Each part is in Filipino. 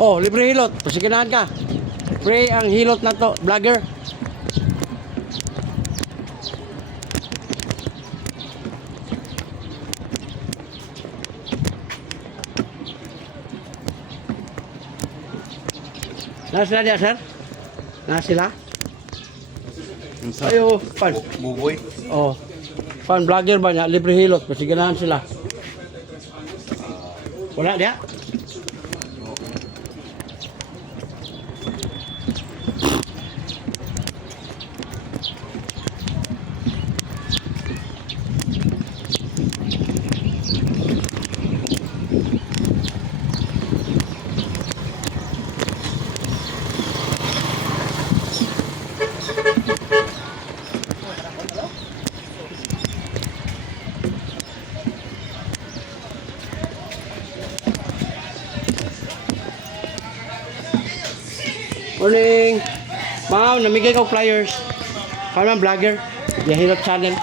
Oh, libre hilot. Pasiginahan ka. Free ang hilot na to, vlogger. Nasa sila dia, sir? Nasa sila? Ayo, pan. Buboy. Oh. Pan vlogger ba niya? Libre hilot. Pasiginahan sila. Wala dia? Morning! Ma'am, namigay ko flyers. Kaya man vlogger. Hilot channel.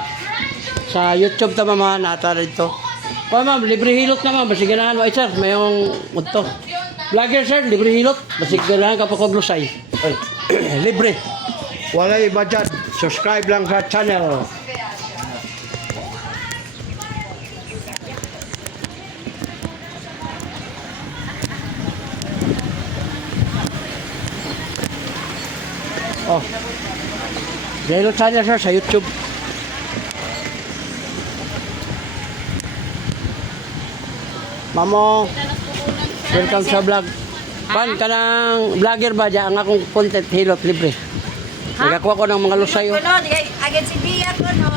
Sa YouTube ta mama, nata dito. Kaya ma'am, libre hilot na ma'am. Basig ganahan. Ay sir, mayong udto. Vlogger sir, libre hilot. Basig ganahan kapag koglusay. Libre. Walay budget. Subscribe lang sa channel. Oh. Hilot channel sir sa YouTube. Mamo, welcome sa vlog. Pan ka ng vlogger ba dyan? Ang akong content hilot libre. Nagakuha ko ng mga lusay. Kuno, agad si Bia ko no.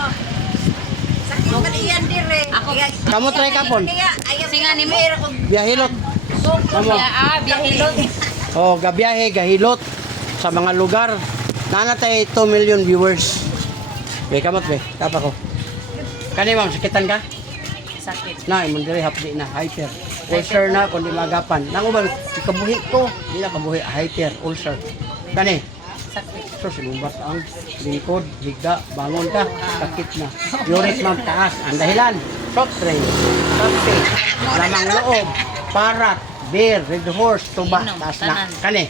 Sakit man iyan dire. Ako Kamu try kapon. Singa ni mo. Biyahilot. Mamo. Biyahilot. Oh, gabiyahe, gahilot sa mga lugar. Nanatay 2 million viewers. Be kamot be, tapa ko. Kani ma'am, sakitan ka? Sakit. Na, imong diri hapdi na hyper. Ulcer na kundi magapan. Nanguban kabuhi ko, di na kabuhi hyper ulcer. Kani, Sakit. so sinumbat ang lingkod, higda, bangon ka, sakit na. Uric ma'am taas. Ang dahilan, soft drink, kape, lamang loob, parat, beer, red horse, tuba, taas na. Kani,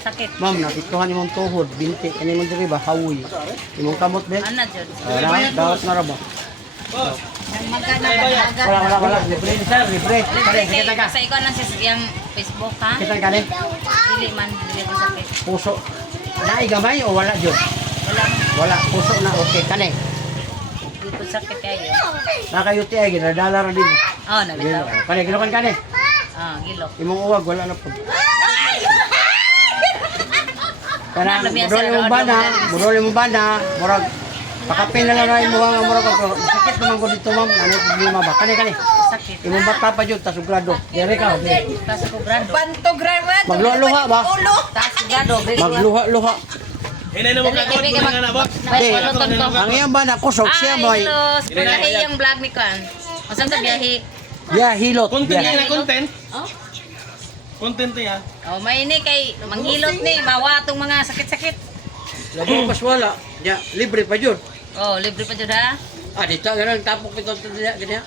Sakit. ma'am, napituhan imong tuhod, binti, kani mong diri ba, hawoy. Imong kamot be? Ana jud. Wala, dawat na ra ba? Magkano ba? Wala. Libre ni sir, libre. Kani, kita ka. Sa ikaw nang siyang Facebook ha? Kita kani, Dili man dili ko sakit. puso. Naay gamay o wala jud? Wala Wala, puso na okay. Kani, dili ko sakit kayo. nakayuti ay, ginadala ra din. Oh, nabitaw. Kani, gilokan kani. Ah, gilok. Imong uwag, wala na po. Kana, Lamia, murol sir, imong bana, murag, pakapin na lang na imong mga murag ako. Sakit naman ko dito ma'am, ano yung problema ba? Kani. Sakit. Imong bata pa jud, tas grado. Dere ka, okay. Tas ko grado. Magluha-luha ba? Tas grado. Magluha-luha. Hinay na mo kakot mo nga na ba? May waluton ko. Ang iyang bana, kusog siya mo. Ay, los. Pulahi yung vlog ni Kwan. Masang sa biyahe. Yeah, hilot. Content Yeah. niya na content. Oh? Content niya. Oh, may ni kay manghilot ni mawa tong mga sakit-sakit. Labong pas wala. Ya, libre pa jud. Oh, libre pa jud ha. Ah, dito ganun tapok ito diya ganyan.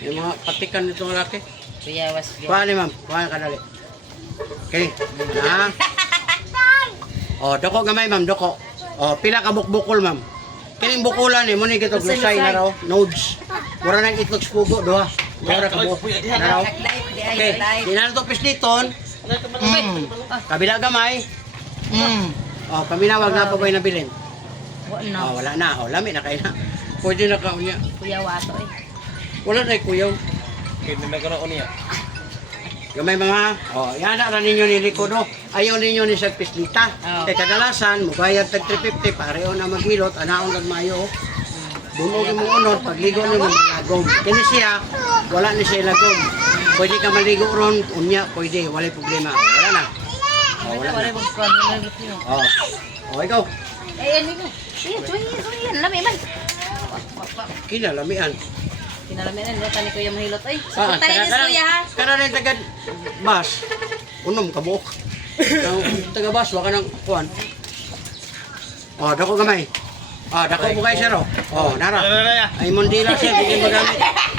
Yung mga patikan nito ng laki. Kuya was biyahe. Paano ma'am? Paano ka dali? Okay. Ha? Oh, doko gamay ma'am, doko. Oh, pila ka bukbukol ma'am. Kining bukulan ni mo ni gito glusay na raw, nodes. Mura nang itlog pugo duha. Mura ka buko na raw. Okay, dinan to pisliton. Kabila gamay. Oh, paminawag na pa koy nabilin. Wala. Oh, wala na. Oh, lami na kay na. Pwede na ka unya. Kuya wato eh. Wala na kuyaw. Okay, nagkaroon niya. Gamay mga, oh, yan na ninyo ni Rico, no? Ayaw ninyo ni Sir Pislita. Oh. Kaya kadalasan, mugayad tag 350, pareho na maghilot, anaon ng mayo. Bunog mo unod, pagligo ni mo lagom. Kini siya, wala ni siya lagom. Pwede ka maligo ron, unya, pwede, wala problema. Wala na. Oh, wala Wala na. mo kon mo lutino. Oh, oh, ikaw, Eh, ano mo? Suyan, lami man. kinalamian. Kinalamian do tani kuya mahilot ay. Ah, Tayo ni kuya ha. Kana rin tagad bas. Unom ka buok. Taga bas wa ka nang kuan. Oh, dako gamay. Ah, dako mo kay sir. Oh, nara. Ay mondila siya di magamit.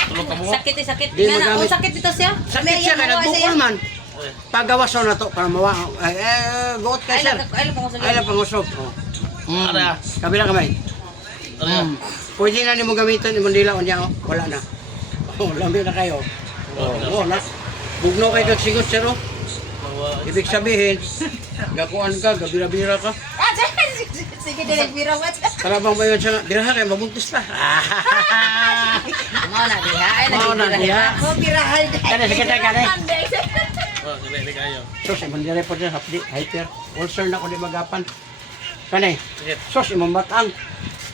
Tulog ka mo. Sakit eh, sakit. Di Nga na, magamit. oh, sakit dito siya. Sakit siya kay nagbukol man. Pagawaso na to para mawa. Buot kay sir. Ay, lang ko Ay lang pangusog. Oh. Ara. Kabila kamay. Ano? Pwede na nimo gamiton imong dila unya oh. Wala na. Oh, lambi na kayo. Oh, na. Bugno kay kag sigot sir oh. Ibig sabihin, gakuan ka, gabira-bira ka. Ah, sige, direk biro wat. Karabang ba yun siya nga, biraha kayo, mabuntis ta. Mo na diha, ay Mao na diha. Ko birahan. Kani, sige tayo kani. Oh, dili kayo. Sus, imong dire po siya, hapdi, hyper. Ulcer na ko di magapan. Kani, Sige. sus, imong batang.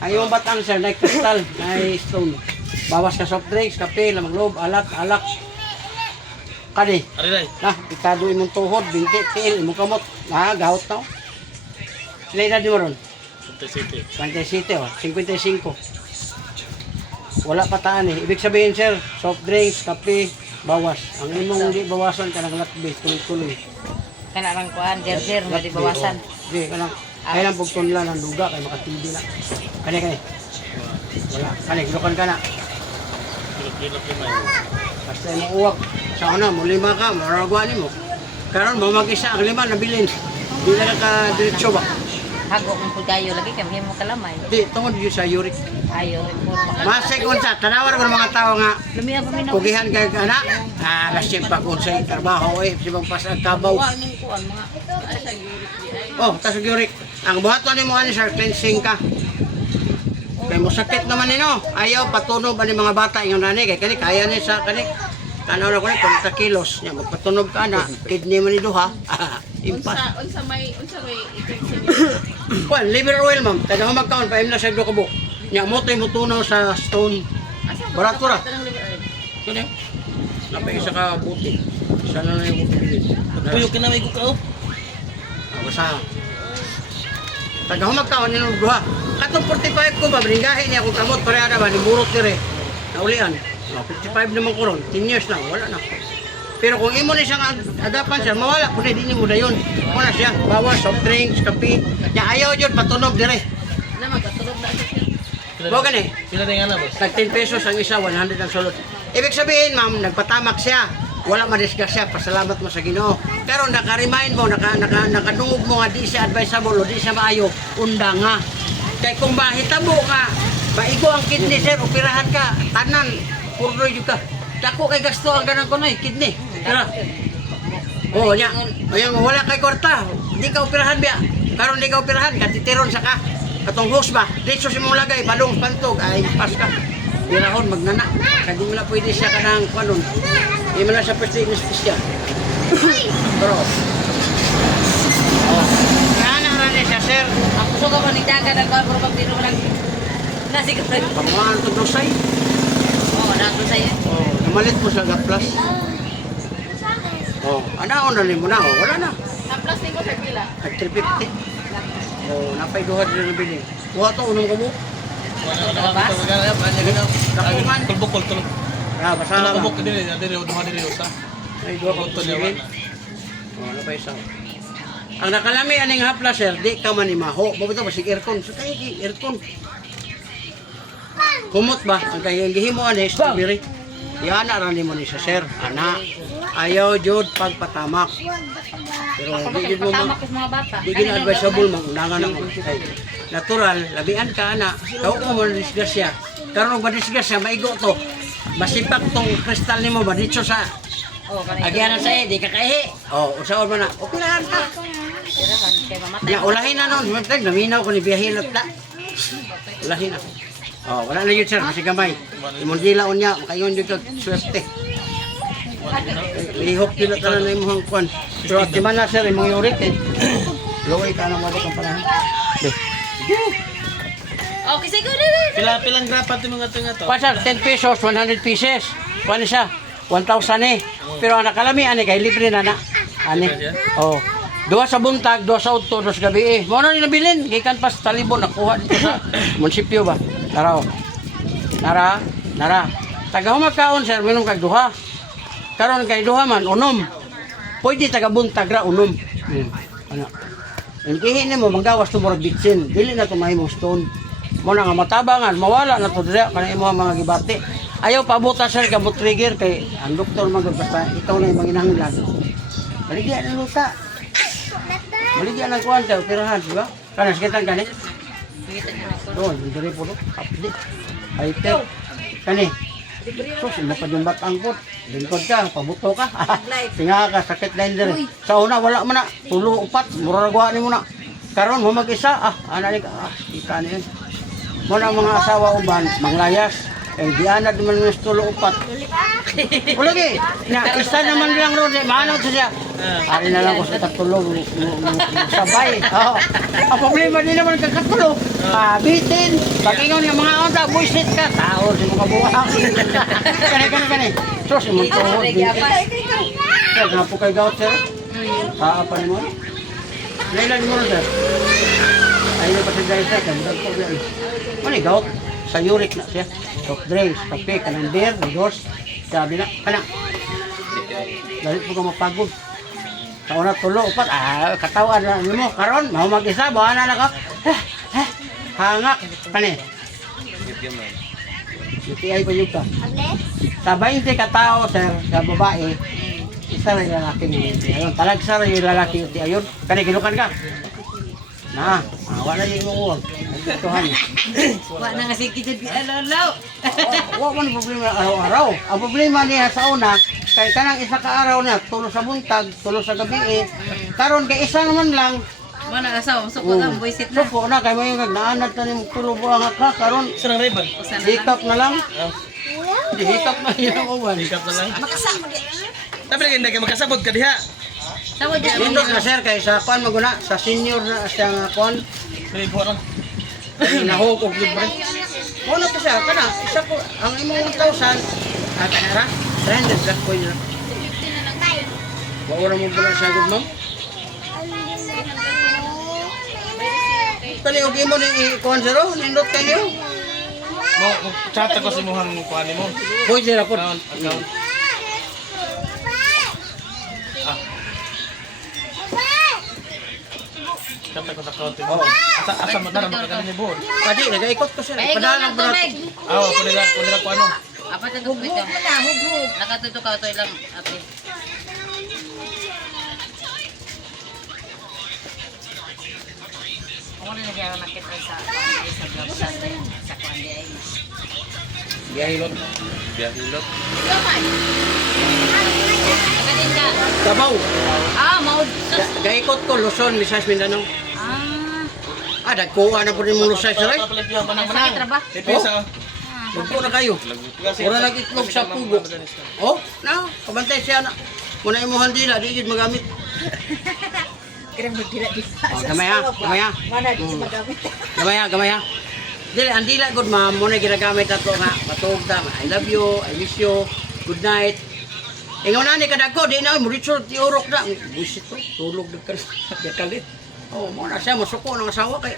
Ang imong batang sir, na crystal, na stone. Bawas ka soft drinks, kape, lamang loob, alak. Kani, Ari dai. nah, itado imong tuhod, binti, tiil, imong kamot. Gahot na oh. Sila na di mo ron? City. 27 oh, 55. Wala pataan eh. Ibig sabihin sir, soft drinks, kape, bawas. Ang imong di bawasan ka ng latbi, tuloy-tuloy. Kana rang kuan, jerjer nga di bawasan. Di, kanang kailang pagtunla ng luga, kay makatindi na. Kani. Wala. Kani, gilukan ka na. Pilok-pilok yun man. Basta imong uwak. Sa una, mo lima ka, maragwa ni mo. Karon mamag-isa ang lima nabilin. Di na ka diretso ba? Hago mo pud kayo lagi kay mo kalamay. Di, tungod yun sa uric. Ayo, report maka. Masig unsa, tanawar ko ng mga tao nga, Lumiya pa minaw. pugihan kay anak. Lasim pa kung sa trabaho eh, si bang pasag kabaw. Wa mong kuan mga ay sa yurik. Oh, tas uric. Ang buhaton ni mo ani sir, cleansing ka. Kay mo sakit naman nino. Ayaw patunog ani mga bata yung nani kay kani kaya ni sa kani. Tanaw na ko ni 40 kilos nya magpatunog ka na, kidney man ni duha. Impas. Unsa may effect sa Kuan, liver oil ma'am. Taga humagkaon pa imna sa kabuk. Nya mo tay mutunaw sa stone. Barato ra. Kani. Napay isa ka buti. Isa na lang yung buti. Puyo kinamay ko ka oh. Basta. Taga humagkaon ni nung duha. Katong 45 ko ba, bringahin niya kung kamot pareha na ba, nimurot dire. Naulian. 55 naman ko ron, 10 years na, wala na. Pero kung imo ni siyang adapan siya, mawala kung hindi mo na yun. Muna siya, bawas, soft drinks, kape. Nya ayaw yun, patunog dire. Na magkatulog na siya. Bawa gani, Pila din ana boss? tag 10 pesos ang isa, 100 ang sulot. Ibig sabihin ma'am, nagpatamak siya. Wala madiscuss siya, pasalamat mo sa Ginoo. Pero naka-remind mo, nakadungog mo nga di siya advisable o di siya maayo, unda nga. Kaya kung mahitabo nga, maigo ang kidney sir, operahan ka, tanan, purdoy ka. Dako kay gasto ang ganang kunoy, kidney. Tara. Oh, nya. Ayun, wala kay kwarta. Di ka operahan biya. Karon di ka operahan, katitiron sa ka. Katong hose ba? Dito si mong lagay, balong pantog, ay pas ka. Birahon, magnana. Kaya di mo na pwede siya ka ng kwanon. Di mo na siya pwede siya. Pero, oh. Kaya na siya, sir. Ako suga man ni daga nag puro pag biro lang. Nasi ka. Pamuhaan ito dosay. Oh, nato sa iyo. Oh, namalit mo sa Gaplas. Oh, anaon na mo na, oh. Wala na. Ang plastic ko sa pila. At 350. Oh, napay duha din na bili. Kuha to, unong kamo. Wala na ako magana anya ganaw. Dakuman. Tulbok tulog. Ah, basta Ano lang. ko bok dili duha dili usa. Ay, duha ka Ito sige. niya. Oh, napay isa. Ang nakalami aning hapla, sir, di ka manimaho. Mabito ba, sige aircon. So, kaya aircon. Kumot ba? Ang kaya gihimo ani strawberry. Yan na rin mo ni sa sir. Ana. Ayaw jud pagpatamak. Pero di gid mo Tama ko sa mga bata. di gid advisable mangundangan ang kay natural labian ka ana. Daw ko mo disgrasya. Karon ba disgrasya maigo to. Masipak tong kristal nimo ba dito sa Oh, kanay. agyanan sa di ka kaihi. Oh, usaon man na. Operahan ka. Tirahan kay mamatay. Ya ulahin na non. Matag naminaw ko ni biyahilot na. Ulahin na. Oh, wala na yun sir, kasi gamay. Imong dilaon niya, makayon yun kag swerte. Lihok yun na na imong kwan. Pero at di man na sir, imong yurik eh. Laway ka na mabot ang panahon. Okay, sige na. Pilang grapat yung mga tunga to. Pa sir, 10 pesos, 100 pieces. Kwan siya, 1,000 eh. Pero ang nakalami, ani kay libre na na. Ani. Oh. Duha sa buntag, duha sa udto, duha sa gabi eh. Mo na ni nabilin, gikan pas talibon nakuha dito sa munisipyo ba. Nara oh. Nara. Taga humakaon sir, minom kag duha. Karon kay duha man unom. Pwede taga buntag ra unom. Ano? Hindi nimo manggawas to murag bitsin. Dili na to mahimong stone. Mo na nga matabangan, mawala na to dira kanang imo mga gibati. Ayaw pabuta sir ka mo trigger kay ang doktor man basta ikaw na yung manginahanglan. Baligyan ng luta. Baligyan ng kuwanta, operahan, di ba? Kanas kitang kani? Doon, hindi po no? Kapdi. Ay, kani. Sus, mo pa yung batangkot. Lingkod ka, pabuto ka. Singa ka, sakit na hindi. Sa una, wala mo na. Tulo, upat, muraragwa ni mo na. Karon mo mag-isa, anak ka, ika na yun. Muna ang mga asawa uban, manglayas. Eh, di anad naman ng tulo, upat. Wala di. Na, isa naman lang ron, maanaw to siya. Ari na lang ko sa katulog, sabay. Ang problema din naman kakatulog. Bitin, pakingon yung mga onda, buisit ka. Tao, si mga buwak. Kani. Sos, yung tuhod. Sir, napo kay gout, sir? Kaapan mo? Nailan mo, sir? Ayun na pa si Jai, sir. Kandag po yan. Ano yung gout? Sa uric na siya. Soft drinks, kape, kanandir, dos. Sabi na, kana. Dahil po ka mapagod. Sa una tulo, upat, katawan na mo. Karon, mau mag-isa, bahala na ka. Hangak. Kani? UTI pa yung ka. Sa 20 katao, sir, sa babae, isa rin lalaki niya. Ayun, talagsa rin yung lalaki UTI. Ayun, kani, kinukan ka. Na, wala yung uwag. Tuhan. Wala nga sige dyan, alalaw. Wala man problema araw-araw. Ang problema niya sa una, kay kanang isa ka araw niya, tulo sa buntag, tulo sa gabi karon kay isa naman lang. Mana asawa, suko lang, buisit na. Suko na, kay may naanad na ni tulo buwang ka, karon Saan ang ribbon? hikap na lang. Di hikap na yun ang uwan. Hikap na lang. Makasama di. Tapi lagi hindi kayo magkasabot ka diha. Tawa dyan. Indot na sir, kay sa kuan maguna, sa senior na siya nga kuan, May buwan. nahukog libre. Ano po siya, kana, isa po, ang imong 1,000, kanara, 300 lang po yun. Maura mo pala siya, good ma'am? Kani, okay mo ng i-kuhan zero, nindot ka niyo. Chat ako sa muhang kuha mo. Hoy, sila po. Account. Chat ako sa account mo. Asa mo na ka ni buwan. Padi, nag-ikot ko sila. Ay, Padalang ikaw ba na nato? Kundi ko ano. Apa ito ko ito? Hughug. Nakatuto ka ito lang ate. Ako na nagyara nakita sa vlog sa kundi ay. Biyahilot. Biyahilot. Ikaw man. Nakatin ka. Sabaw. Maud. Gaikot ko, Luzon, Visayas, Mindanao. Dagkuha na po rin mong Lusay, sir. Papalipihan pa ng Sakit manang. ra ba? Tipisa. Dagko na kayo. Mura nag-itlog sa pugo. Oh, na, kabantay siya na. Muna imuhan dila, di yun magamit. Kaya magdila di pa. Gamaya. Mana di magamit. Gamaya. Dili, ang dila, good ma'am, muna ginagamit ato nga. Matug ta, I love you, I miss you, good night. Ingaw na ni kadagko, di na, muritsol, tiurok na. Buisit to, tulog na kalit. Oh, muna siya, masuko ng asawa kay.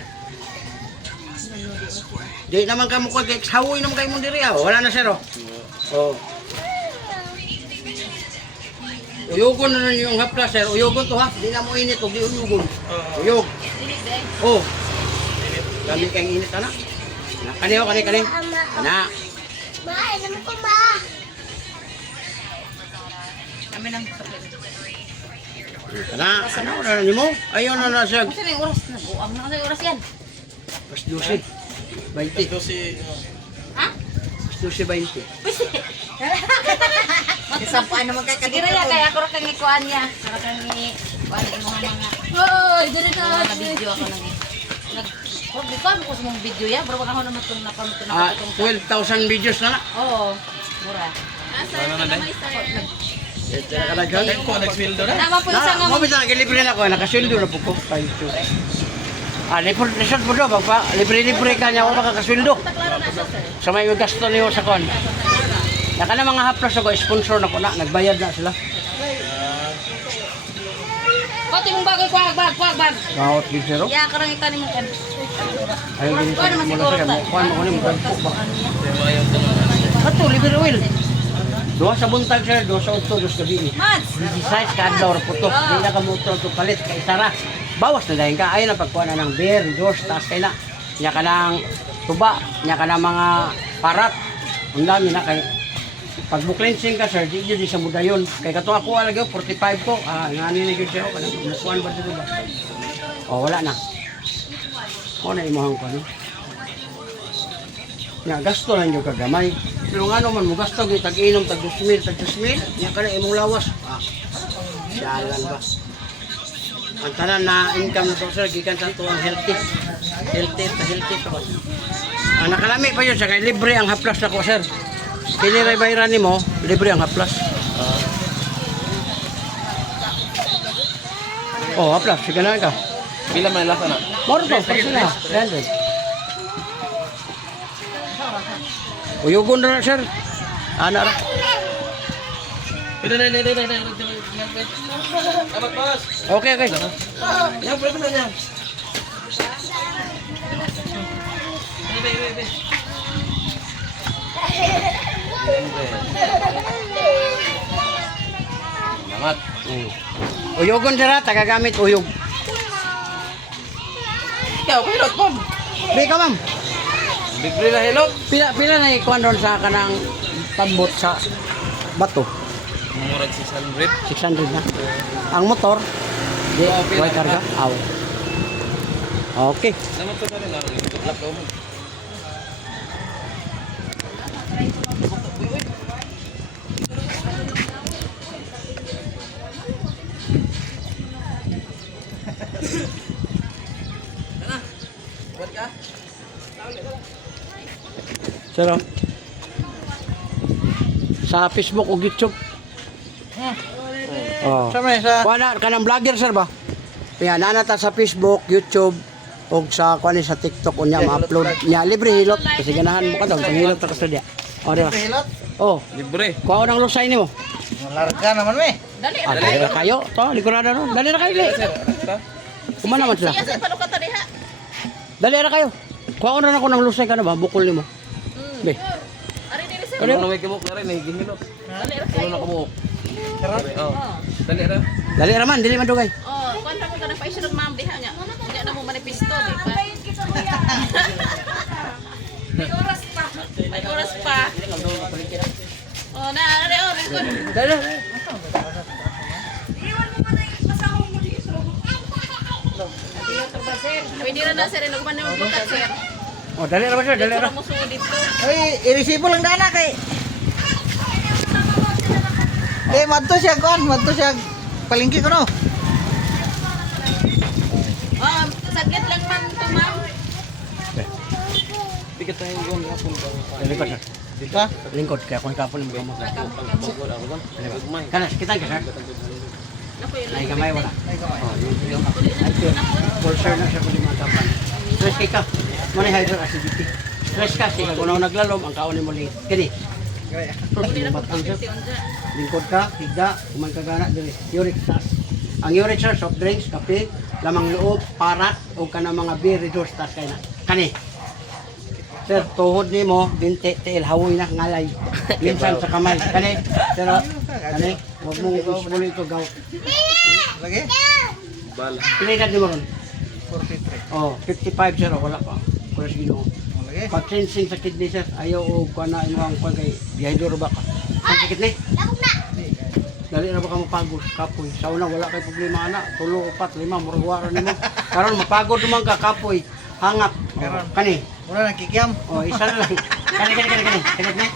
Di naman ka mo kay sawoy naman kay mong diri. Wala na sir. Oh. Uyugon na nun yung hapla sir. Uyugon to ha. Di na mo init o di uyugon. Uyog. Oh. Dami kang init ana. Kaniyo kani. Ana. Kami nang sakit. Ana. Ano na ni mo? Ayon na na siya. Kasi may oras na. Buang na kasi oras yan. Pas 12. 20. Ito si... Ha? Pas 12 20. Magsampay naman kay Sige raya kaya ako ra kang ikuan niya. Para kang ikuan mo mga. Hoy, dili na. Nag-video ako nang Bukan ko sa mong video ya, pero baka ako naman itong napamit na 12,000 videos na na. Oo, mura. Asa ka may sir. Ito na kalagyan. Ay, ko, nag-sweldo na. Tama po isa nga Mo bisa nagilibre na ko, nakasweldo na po ko. Libre mo do, libre ka niya ako makakasweldo. Taklaro na siya sir. Sa may gasto niyo sa kon. Naka na mga haplas ako, sponsor na ko na, nagbayad na sila. Pati mong bagay kuwag bag. Bawat di zero. Ya, karang ikanin mo kan. Ayun din Kuha naman sa siguro mula ta. sa kuan mo ko ni mo po ba. Bayad ka na. Ato libre oil. Duha sa buntag sir, duha sa utto, duha sa gabi. Mats. Size ka adlaw ra puto. Di na ka mo to palit kay sara. Bawas na dayon ka ayon na pagkuha na ng beer, dos, tas kay na. Nya ka ng tuba, nya ka ng mga parat. Undang na kay Pag bu-cleansing ka sir, di yun sa mudayon. Kaya kato ako alagyo 45 ko. Ngani na gyud siya ko kanang mukuan ba dito ba? Oh, wala na. O na imong ko no. Nga gasto lang yung kagamay. Pero nga naman mo gasto gyud tag-inom tag 2,000 nya kana imong lawas. Sialan ba? Ang tanan na income na to sir gikan sa tuwang healthy. Healthy to. Nakalami pa yun siya kay libre ang haplas na ko sir. Kiniray bayaran nimo, libre ang haplas. Oh, haplas, sige na ka. Bila may lasa na. Moro to, para sila. 300. Uyugon na sir. Ana ra. Ito na. Amat pas. Okay. Yang berapa nanya? Be. Amat. Uyugon sir, tagagamit uyog. Ikaw, pilot po. Be ka ma'am. Libre na hello. Pila na ikuan doon sa kanang tambot sa bato. Murag 600. 600 na. Ang motor, di way karga. Aw. Okay. Sama to na rin ako. Lap ko mo. Buat ka? Sir, oh. Sa Facebook o YouTube. Oh. Sa Kuana kanang vlogger sir ba? Kaya nanata sa Facebook, YouTube o sa kuan sa TikTok unya ma-upload nya libre hilot kasi ganahan mo ka daw kung hilot ka sa dia. Oh, di ba? pilot? Oh, Libre. kuha nang lusay nimo. Larga naman me. Dali. Dali ra kayo. To, likurada ron. Dali ra kayo. Kumana man sila. Sige, sa palukat ta diha. Dali ra kayo. Kuha na ako ng lusay ka na ba? Bukol nimo. Be. Ari dili sir. Ano may kibok na rin, nahigihilot. Dali ra Ano kayo. na kabuk? Oh. Dali ra. Dali ra man, dili man dugay. Oh, kwanta mo ka na pa ma'am diha nya. Nya na mo manipisto, di ba? May oras pa. Oh, ari oh, lingkod. Dali ra. Pwede ra na sir, nagman mo bukat sir. Oh, dali ra ba sir? Dali ra. Mo sugod dito. Ay, i-resibo lang dana kay. Eh, madto siya palingki ko no. Oh, saglit lang man to ma'am. Tiket tayo yung hapon ba? Lingkod sir. Dito? Lingkod kaya kung kapon mo mo. Wala ko ba? Gumay. Kana kita ka sir. Naku yun. Ay gamay wala. Oh, yung full sir na siya kung lima kapan. Stress ka. Mani hydro acidity. Stress ka siya kung naglalom ang kaon mo ling. Kini. Uli na po Batang sir. unja. Lingkod ka, higda, kuman ka gana dili. Uric taas. Ang uric sir, soft drinks, kape, lamang loob, parat o kana mga beer reduced taas kay na. Kani. Sir, tuhod ni mo, binti, tiil, hawoy na, ngalay. Minsan sa kamay. Kani, sir, oh. Kani, huwag mong usulo ito, gaw. Lagi? Bala. Pinagad ni mo ron? 43. Oh, 55 sir, oh, wala pa. Kuras ginoo. Lagi? Pag cleansing sa kidney sir, ayaw o kuha na inuang kuha kay dihydro ba ka? Ang sa kidney? Dali na ba ka mapagod, kapoy. Sa una, wala kay problema na. 3, 4, 5, muragwara ni mo. Karon mapagod naman ka, kapoy. Hangak. Oh, kani. Mura nagkikiam. Oh, isa na lang. Kani. Sakit ni?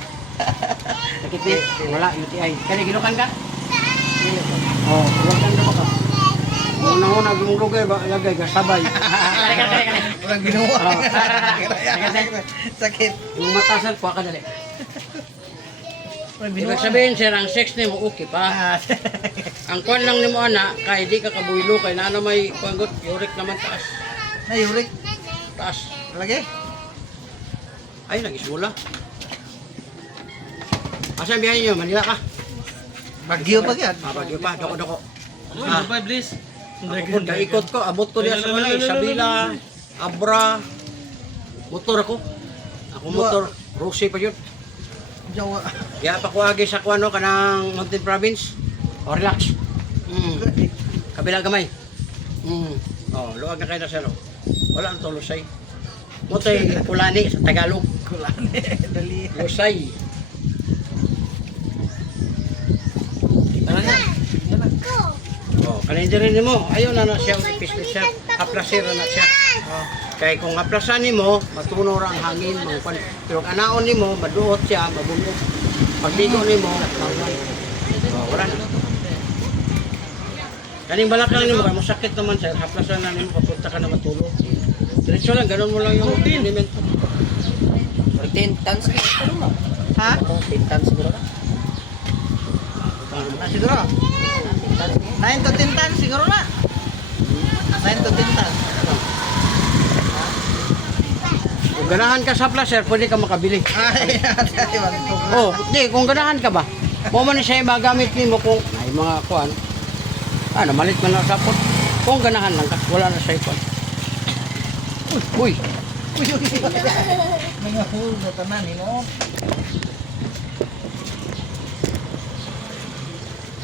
Sakit ni? Wala, UTI. Kani, ginukan ka? Oh, huwag kang naman ka. Una-una, gumulugay ba? Lagay ka, sabay. Kani. Mura ginawa. Oh. Sakit. Sakit. Yung mata sir, kuha ka dali. Ibig sabihin sir, ang sex ni mo okay pa. Ang kwan lang ni mo ana, kay di ka kabuylo, kay na may kwangot, uric naman taas. Ay, Yurik. Taas. Lagi? Ay, nag-isula. Asa biyahe nyo? Manila ka? Bagyo pa yan. Bagyo pa, doko-doko. Ah, bye, please. Ako, ikot ko, abot ko diya sa Malay, Sabila, Abra, motor ako. Ako motor, Rosie pa yun. Jawa. Kaya pa ko agi sa kuano kanang Mountain Province. O relax. Kabila gamay. Oh, luwag na kayo na sir. Wala ang to lusay. Motoy kulani sa Tagalog. Kulani. Dali. Lusay. manager nimo, ayaw na na siya office siya, aplasir na siya. Kay kung aplasan nimo, matuno ra ang hangin, mangpan. Pero anaon nimo, maduot siya, mabulok. Pagdigo nimo, mangwan. Wala na. Kaning balak lang nimo, kay mo sakit naman sir, aplasan na nimo, papunta ka na matulog. Diretso lang, ganun mo lang yung movement. 10 tons siguro mo. Ha? 10 tons siguro ka. Na siguro. 9 to 10 tons siguro na. 9 to 10 tons. Kung ganahan ka sa placer, pwede ka makabili. Ay, Oh, di, kung ganahan ka ba? Mo man siya magamit nimo kung ay mga kuan. Namalit man na sapot. Kung ganahan lang ka, wala na siya kuan. Uy. mga hulo tanan mo.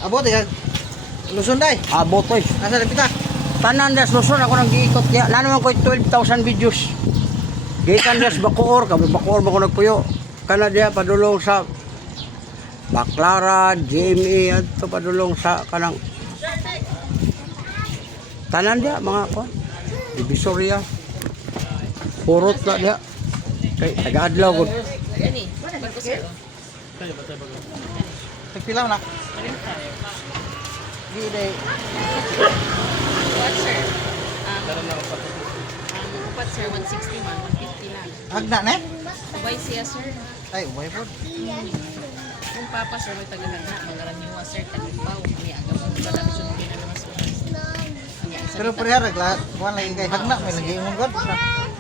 Abo tiga Luzon day. Abot oy. Asa dapita? Tanan das Luzon ako nang giikot niya. Na naman ko 12,000 videos. Gikan das Bacoor, kami Bacoor ba ko nagpuyo. Kana diya padulong sa Baclaran, GMA adto padulong sa kanang tanan diya mga kuan. Divisoria. Purot na diya. Kay taga-adlaw gud. Gani, bago sir. Tagpilaw na. Di day. What sir? Upat sir, 160 man, 150 lang. Hagna ne? Ubay siya sir. Ay, way pod. Kung papa sir, may tagaganda. Mangaran niyo sir, tagipaw. Niya, agam mo production din na naman sir. Pero parehara la kuan lagi kay hagna may lagi imong god.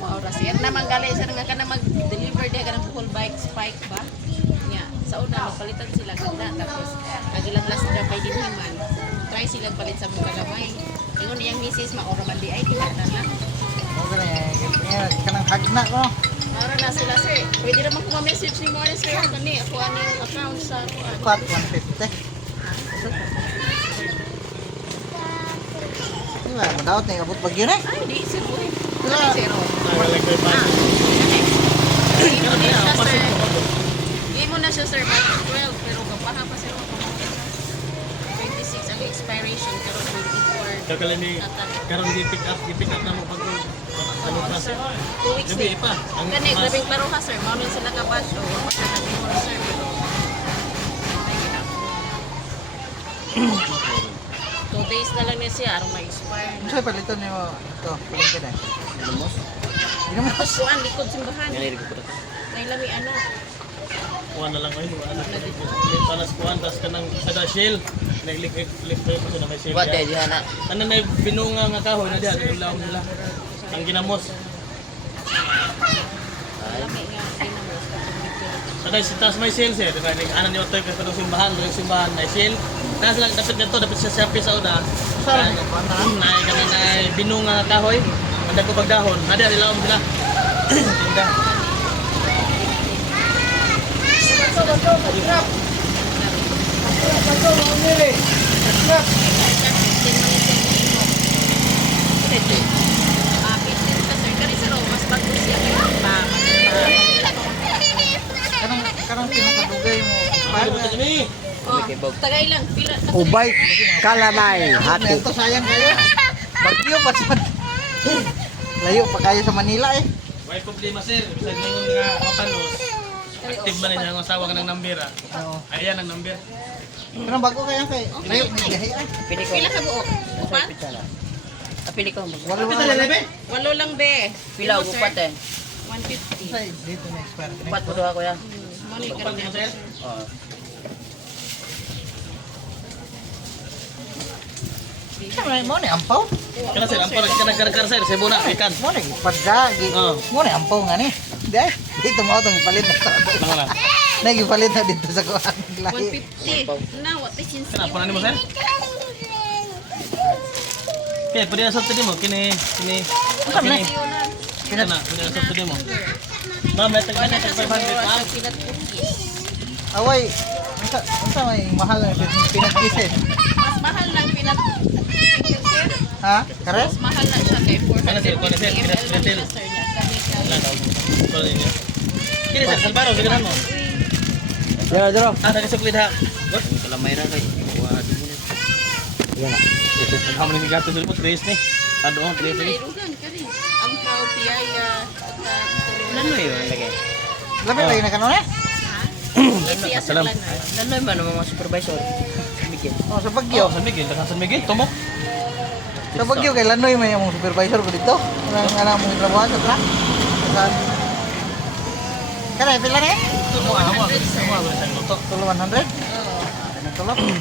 Maura siya. At naman gali sir nga ka na mag-deliver dia ka ng full bike spike ba? Nya, sa una magpalitan sila ganda tapos kagilang last drop kay dinhiman. Try silang palit sa mga gamay. Ingon iyang misis maura man di ay kinahanglan lang. Mo gani kanang hagna ko. Maura na sila sir. Pwede naman ko ma-message ni mo sir kani ako ani account sa Pat 150. Wala madaot na abot bagyo na. Ay, di sir boy. Wala. Zero. Hindi mo na siya sir, 12 pero kapaha pa sir ako. 26 ang expiration pero 24. Kakalan ni karon di-pick up na mo pag ano pa sir. 2 weeks Gabi din. pa. Ang Gani, mas grabing klaro ka sir. Maunin sila kabash o pa siya nag-iwan sir pero ay ginako. 2 days na lang niya siya, arong ma-expire na. Unsa paliton nimo to? Paliton na. Dinamos. Kuan, likod simbahan. May lami anak. kuan na lang ay ano. Panas kuan tas kanang ada shell. Naglik pa ko na may shell. What day diha na? Ano na binunga nga kahoy na diha ilaw nila. Ang ginamos. Lami nga, pinamos. Ada si tas may shell sir. Diba ano ni otoy ka sa simbahan may shell. Nas lang dapat dito dapat sa Shopee sa uda. Nay kanang nay binunga nga kahoy. Ada ko pagdahon. Ada ilaw nila. Tinda. Karang pinakadugay mo. Tagay lang, pila. Ubay kalamay hati. Ito sayang kayo. Bagyo pa sa layo pa kayo sa Manila eh. May problema sir. Bisag ningon nga mapanos. Active man niya ang asawa ka ng number ah. Oo. Ayan ang number. Pero bago kaya kay layo ni gahi ay. Pili ko. Pila ka buok? Upat? Pili ko. Walo Kapit na lebe. Walo lang be. Pila og upat eh. 150. dito na expire. Upat po daw ako ya. Money ka Kapit rin. mo sir. Oh. Mo ni ampaw. Kana sir, ampar ka nagkarkar sir, sa buna ikan. Mo ni pagdagi. Oo. Mo ni ampaw nga ni. Dai, dito mo tong palit na. Lang lang. Nagipalit na dito sa kuan. Lahi. 150. Na, what is in Kana punan mo sir? Kaya pwede na sa tadi mo kini. Kana, pwede na sa tadi mo. Ma'am, may tag 500 ma'am. Peanut cookies. Away. Unsa may mahal na pinagkisin? Mas mahal ng peanut cookies, sir. Ha? Kare? Mas mahal na siya kay 450 Ano, sir? Ano, sir? ml lang Pinatil. siya, sir. Niya. Kami ka. Wala daw. Wala niya. Kini sir, salbaro sige mo. Ya, dro. Ah, tadi suklid ha. Kalamay ra kay. Naghamon ni gato dito 3 ni. Ado 3 ni. Irugan ka rin. Ang tao, piyaya, at Lanoy yun lagi. Labi lagi na kanon eh? Isi asa Salam. lang. Lanoy man ang mga supervisor. Sa Miguel. Oh, sa Yo, Bagyo. San Miguel, daghang San Miguel tomok. Sa Bagyo kay Lanoy man yung supervisor ko dito. Ang alam mong trabaho sa truck. Kana pila na eh? Tumo, amo. Tumo, 100. Tulo 100. Oo.